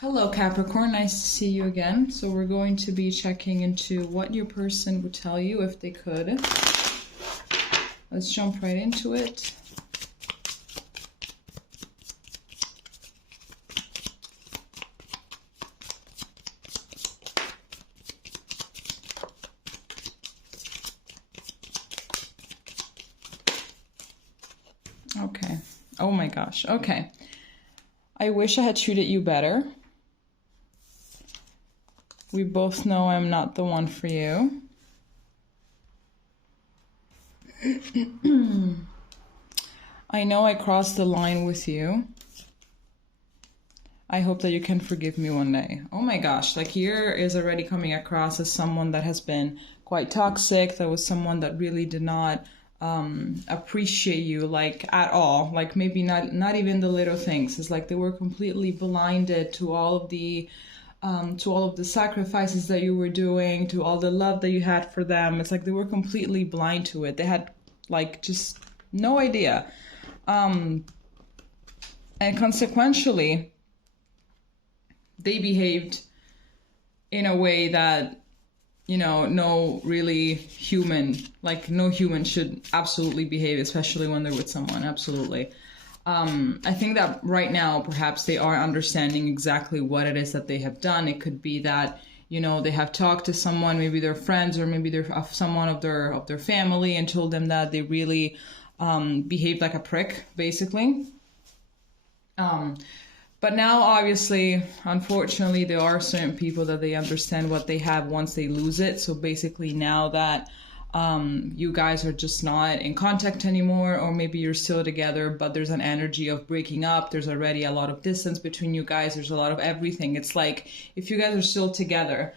Hello Capricorn, nice to see you again. So we're going to be checking into what your person would tell you if they could. Let's jump right into it. Okay. Oh my gosh. Okay. I wish I had treated you better. We both know I'm not the one for you. I know I crossed the line with you. I hope that you can forgive me one day. Oh my gosh, like here is already coming across as someone that has been quite toxic. That was someone that really did not appreciate you like at all. Like maybe not even the little things. It's like they were completely blinded to all of the sacrifices that you were doing, to all the love that you had for them. It's like they were completely blind to it. They had like just no idea. And consequentially, they behaved in a way that, you know, no human should absolutely behave, especially when they're with someone. Absolutely. I think that right now, perhaps they are understanding exactly what it is that they have done. It could be that, you know, they have talked to someone, maybe their friends, or maybe they're someone of their family, and told them that they really behaved like a prick, basically. But now, obviously, unfortunately, there are certain people that they understand what they have once they lose it. So basically, now that you guys are just not in contact anymore, or maybe you're still together, but there's an energy of breaking up. There's already a lot of distance between you guys. There's a lot of everything. It's like if you guys are still together,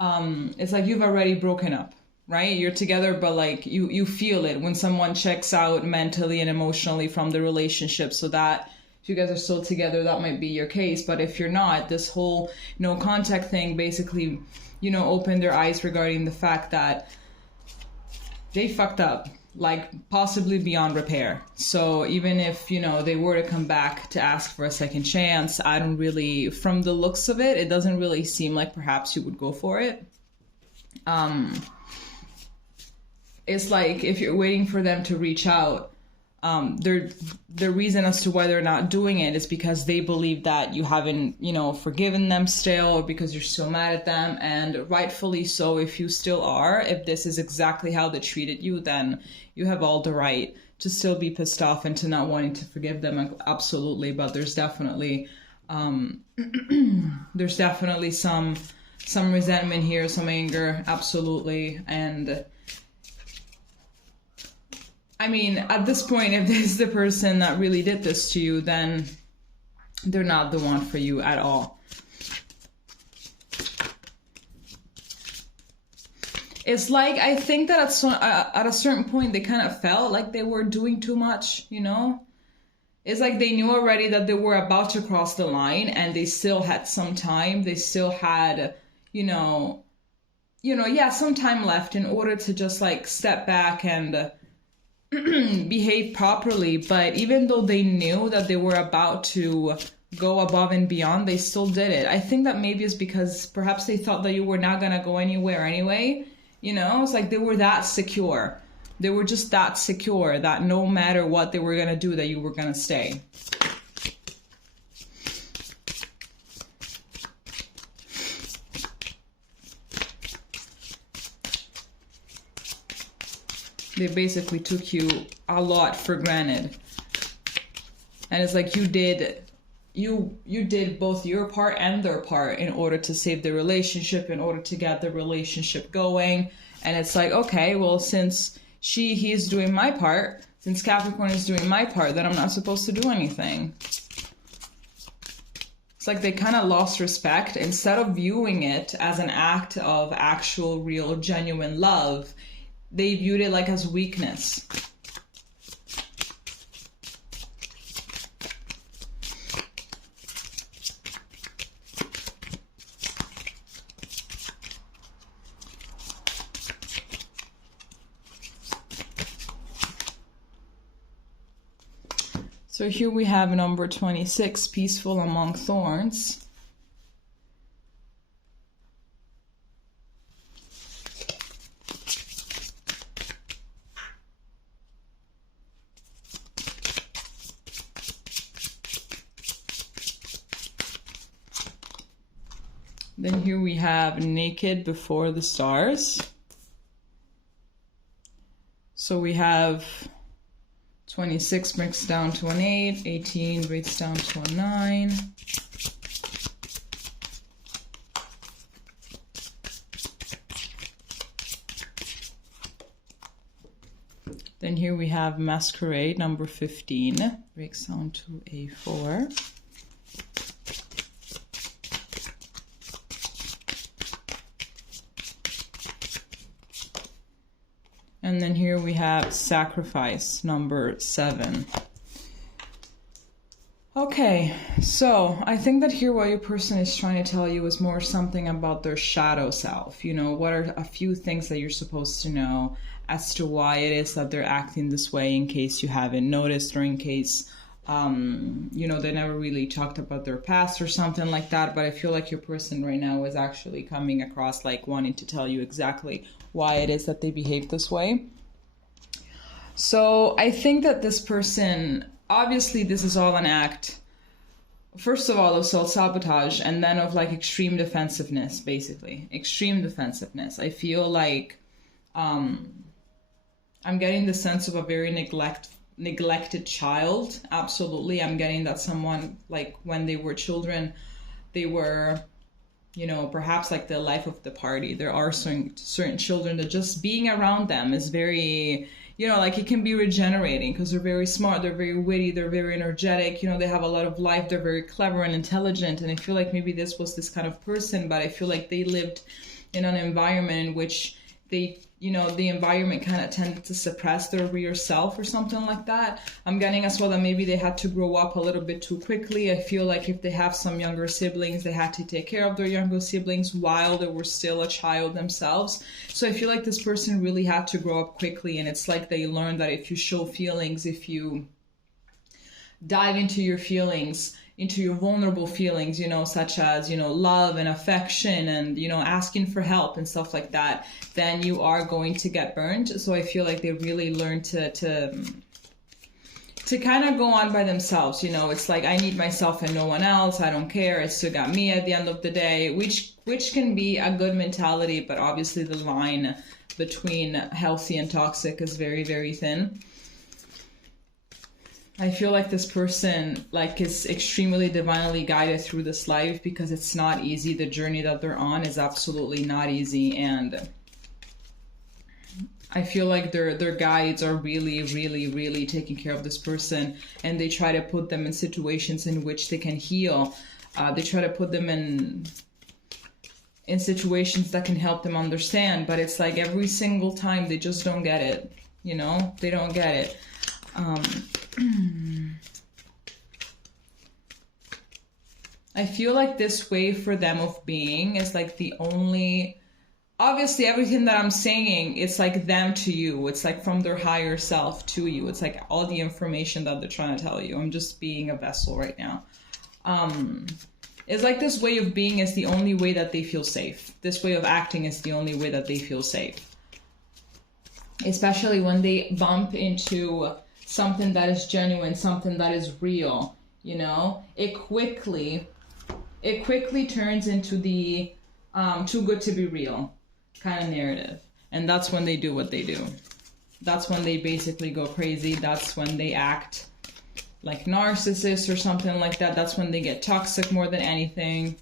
it's like you've already broken up, right? You're together, but like you feel it when someone checks out mentally and emotionally from the relationship. So that if you guys are still together, that might be your case. But if you're not, this whole no contact thing basically, you know, opened their eyes regarding the fact that they fucked up, like possibly beyond repair. So even if, you know, they were to come back to ask for a second chance, I don't really, from the looks of it, it doesn't really seem like perhaps you would go for it. It's like if you're waiting for them to reach out, the reason as to why they're not doing it is because they believe that you haven't, you know, forgiven them still, or because you're still mad at them. And rightfully so, if you still are, if this is exactly how they treated you, then you have all the right to still be pissed off and to not wanting to forgive them. Absolutely. But there's definitely there's definitely some resentment here, some anger. Absolutely. And I mean, at this point, if this is the person that really did this to you, then they're not the one for you at all. It's like, I think that at a certain point, they kind of felt like they were doing too much, you know? It's like they knew already that they were about to cross the line, and they still had some time. They still had, yeah, some time left in order to just like step back and behave properly. But even though they knew that they were about to go above and beyond, they still did it. I think that maybe it's because perhaps they thought that you were not gonna go anywhere anyway. You know, it's like they were that secure. They were just that secure that no matter what they were gonna do, that you were gonna stay. They basically took you a lot for granted. And it's like you did both your part and their part in order to save the relationship, in order to get the relationship going. And it's like, okay, well, since he's doing my part, since Capricorn is doing my part, then I'm not supposed to do anything. It's like they kind of lost respect. Instead of viewing it as an act of actual, real, genuine love, they viewed it like as weakness. So here we have number 26, peaceful among thorns. Then here we have naked before the stars. So we have 26 breaks down to an 8, 18 breaks down to a 9. Then here we have masquerade, number 15, breaks down to a 4. And then here we have sacrifice, number 7. Okay, so I think that here what your person is trying to tell you is more something about their shadow self. You know, what are a few things that you're supposed to know as to why it is that they're acting this way, in case you haven't noticed, or in case, you know, they never really talked about their past or something like that. But I feel like your person right now is actually coming across like wanting to tell you exactly why it is that they behave this way. So I think that this person, obviously this is all an act, first of all, of self-sabotage, and then of like extreme defensiveness, basically. Extreme defensiveness. I feel like I'm getting the sense of a very neglected child. Absolutely. I'm getting that someone, like when they were children, they were, you know, perhaps like the life of the party. There are certain children that just being around them is very, you know, like it can be regenerating because they're very smart, they're very witty, they're very energetic, you know, they have a lot of life, they're very clever and intelligent. And I feel like maybe this was this kind of person, but I feel like they lived in an environment in which they, you know, the environment kind of tended to suppress their real self or something like that. I'm getting as well that maybe they had to grow up a little bit too quickly. I feel like if they have some younger siblings, they had to take care of their younger siblings while they were still a child themselves. So I feel like this person really had to grow up quickly, and it's like they learned that if you show feelings, if you dive into your feelings, into your vulnerable feelings, you know, such as, you know, love and affection and, you know, asking for help and stuff like that, then you are going to get burned. So I feel like they really learned to kind of go on by themselves. You know, it's like, I need myself and no one else. I don't care. I still got me at the end of the day, which can be a good mentality, but obviously the line between healthy and toxic is very, very thin. I feel like this person like is extremely divinely guided through this life because it's not easy. The journey that they're on is absolutely not easy, and I feel like their guides are really, really, really taking care of this person, and they try to put them in situations in which they can heal. They try to put them in situations that can help them understand, but it's like every single time they just don't get it. You know, they don't get it. I feel like this way for them of being is like the only, obviously everything that I'm saying, it's like them to you. It's like from their higher self to you. It's like all the information that they're trying to tell you. I'm just being a vessel right now. It's like this way of being is the only way that they feel safe. This way of acting is the only way that they feel safe. Especially when they bump into something that is genuine, something that is real, you know, it quickly turns into the too good to be real kind of narrative. And that's when they do what they do. That's when they basically go crazy. That's when they act like narcissists or something like that. That's when they get toxic more than anything.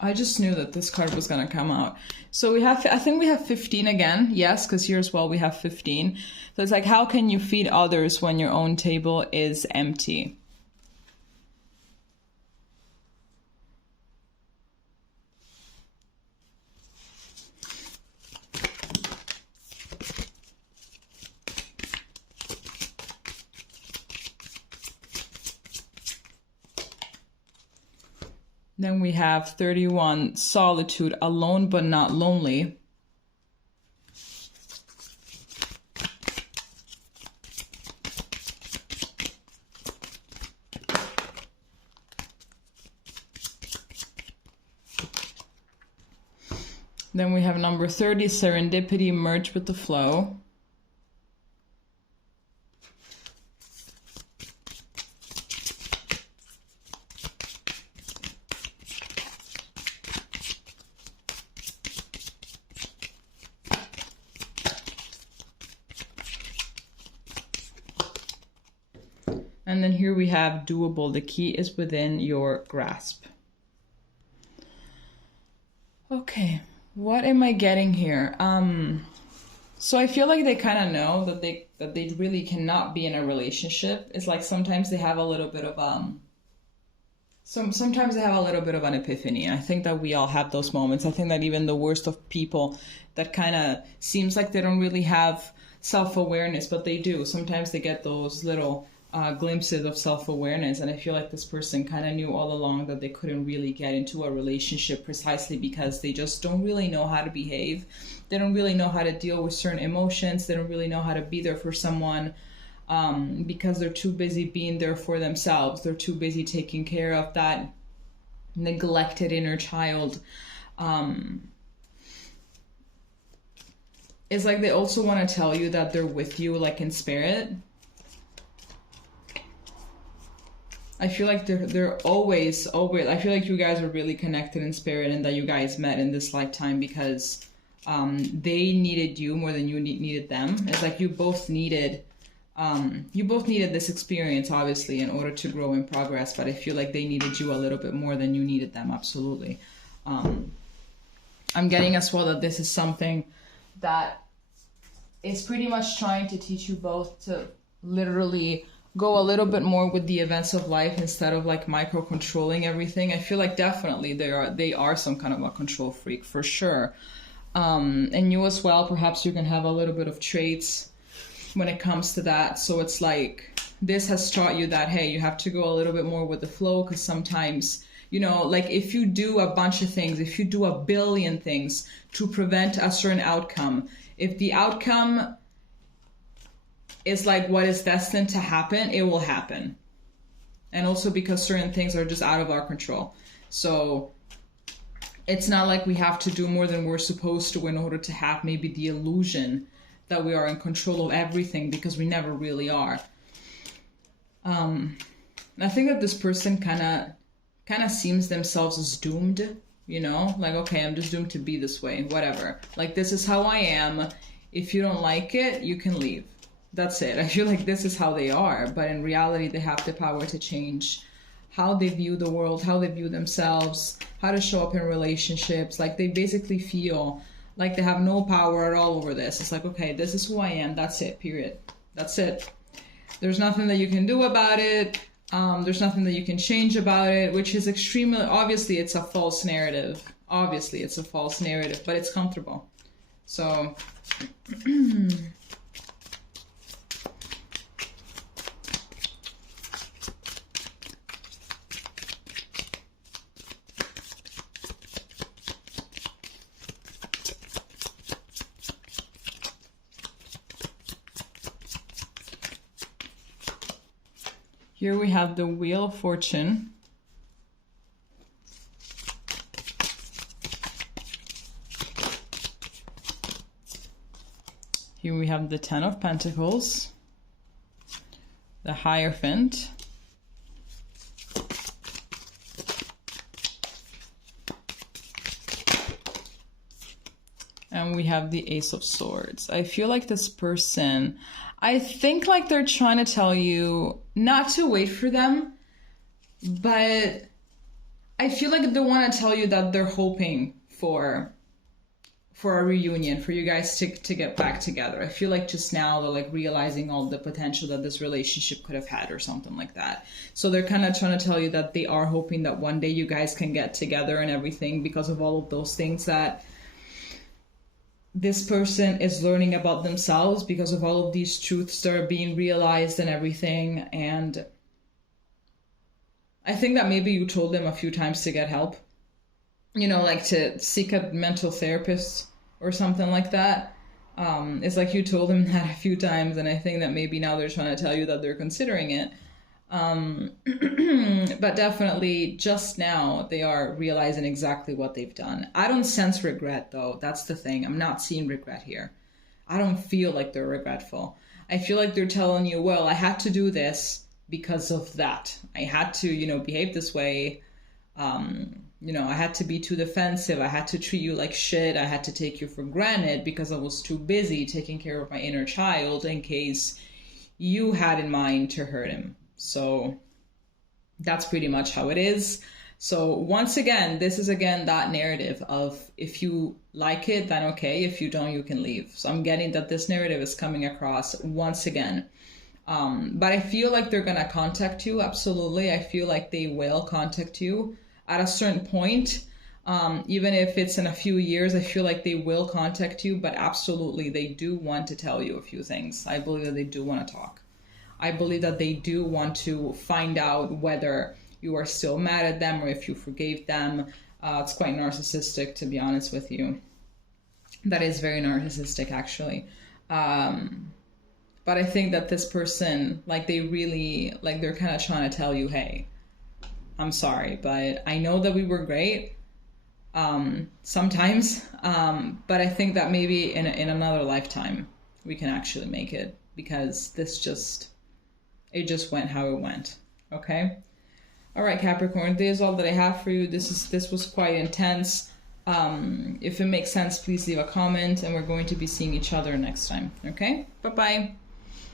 I just knew that this card was going to come out. So we have, I think we have 15 again. Yes, because here as well we have 15. So it's like, how can you feed others when your own table is empty? Then we have 31, solitude, alone but not lonely. Then we have number 30, serendipity, merge with the flow. And then here we have doable. The key is within your grasp. Okay, what am I getting here? So I feel like they kind of know that they really cannot be in a relationship. It's like sometimes they have a little bit of sometimes they have a little bit of an epiphany. I think that we all have those moments. I think that even the worst of people that kind of seems like they don't really have self-awareness, but they do. Sometimes they get those little glimpses of self-awareness, and I feel like this person kind of knew all along that they couldn't really get into a relationship precisely because they just don't really know how to behave. They don't really know how to deal with certain emotions. They don't really know how to be there for someone because they're too busy being there for themselves. They're too busy taking care of that neglected inner child. It's like they also want to tell you that they're with you, like in spirit. I feel like they're always, I feel like you guys are really connected in spirit and that you guys met in this lifetime because they needed you more than you needed them. It's like you both needed this experience, obviously, in order to grow and progress, but I feel like they needed you a little bit more than you needed them, absolutely. I'm getting as well that this is something that is pretty much trying to teach you both to literally go a little bit more with the events of life instead of like micro controlling everything. I feel like definitely they are some kind of a control freak for sure. And you as well, perhaps you can have a little bit of traits when it comes to that. So it's like this has taught you that, hey, you have to go a little bit more with the flow, because sometimes, you know, like if you do a bunch of things, if you do a billion things to prevent a certain outcome, if the outcome is like what is destined to happen, it will happen. And also because certain things are just out of our control. So it's not like we have to do more than we're supposed to in order to have maybe the illusion that we are in control of everything, because we never really are. I think that this person kind of seems themselves as doomed, you know, like, okay, I'm just doomed to be this way, whatever. Like, this is how I am. If you don't like it, you can leave. That's it. I feel like this is how they are, but in reality, they have the power to change how they view the world, how they view themselves, how to show up in relationships. Like, they basically feel like they have no power at all over this. It's like, okay, this is who I am. That's it, period. That's it. There's nothing that you can do about it. There's nothing that you can change about it, which is extremely, obviously it's a false narrative. Obviously it's a false narrative, but it's comfortable. So, here we have the Wheel of Fortune. Here we have the Ten of Pentacles, the Hierophant, and we have the Ace of Swords. I feel like this person, I think like they're trying to tell you not to wait for them, but I feel like they want to tell you that they're hoping for a reunion, for you guys to get back together. I feel like just now they're like realizing all the potential that this relationship could have had or something like that. So they're kind of trying to tell you that they are hoping that one day you guys can get together and everything, because of all of those things that this person is learning about themselves, because of all of these truths that are being realized and everything. And I think that maybe you told them a few times to get help, you know, like to seek a mental therapist or something like that. It's like you told them that a few times, and I think that maybe now they're trying to tell you that they're considering it. But definitely just now they are realizing exactly what they've done. I don't sense regret though. That's the thing. I'm not seeing regret here. I don't feel like they're regretful. I feel like they're telling you, well, I had to do this because of that. I had to, behave this way. I had to be too defensive. I had to treat you like shit. I had to take you for granted because I was too busy taking care of my inner child in case you had in mind to hurt him. So that's pretty much how it is. So once again, this is again that narrative of if you like it, then okay. If you don't, you can leave. So I'm getting that this narrative is coming across once again. But I feel like they're going to contact you. Absolutely. I feel like they will contact you at a certain point. Even if it's in a few years, I feel like they will contact you. But absolutely, they do want to tell you a few things. I believe that they do want to talk. I believe that they do want to find out whether you are still mad at them or if you forgave them. It's quite narcissistic, to be honest with you. That is very narcissistic, actually. But I think that this person, they're kind of trying to tell you, hey, I'm sorry, but I know that we were great sometimes. But I think that maybe in another lifetime, we can actually make it because it just went how it went. Okay? All right, Capricorn, this is all that I have for you. This was quite intense. If it makes sense, please leave a comment, and we're going to be seeing each other next time. Okay? Bye-bye.